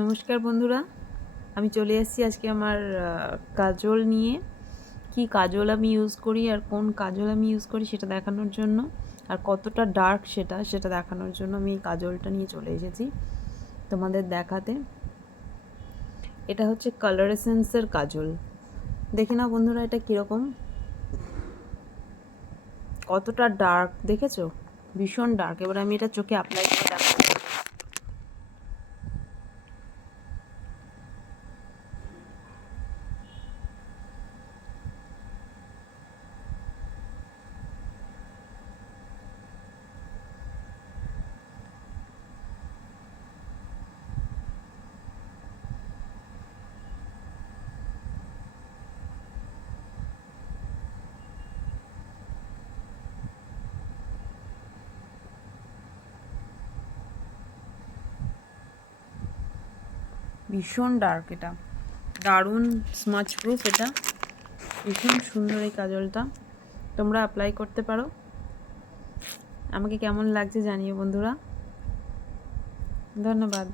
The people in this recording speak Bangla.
নমস্কার বন্ধুরা, আমি চলে এসেছি আজকে আমার কাজল নিয়ে। কি কাজল আমি ইউজ করি আর কোন কাজল আমি ইউজ করি সেটা দেখানোর জন্য, আর কতটা ডার্ক সেটা দেখানোর জন্য আমি এই কাজলটা নিয়ে চলে এসেছি তোমাদের দেখাতে। এটা হচ্ছে কালার এসেন্সের কাজল। দেখে নাও বন্ধুরা, এটা কীরকম, কতটা ডার্ক দেখেছো? ভীষণ ডার্ক। এবার আমি এটা চোখে অ্যাপ্লাই করে দেখাবো। ভীষণ ডার্ক, এটা দারুণ স্মাচ প্রুফ, এটা ভীষণ সুন্দর এই কাজলটা। তোমরা অ্যাপ্লাই করতে পারো। আমাকে কেমন লাগছে জানিও বন্ধুরা। ধন্যবাদ।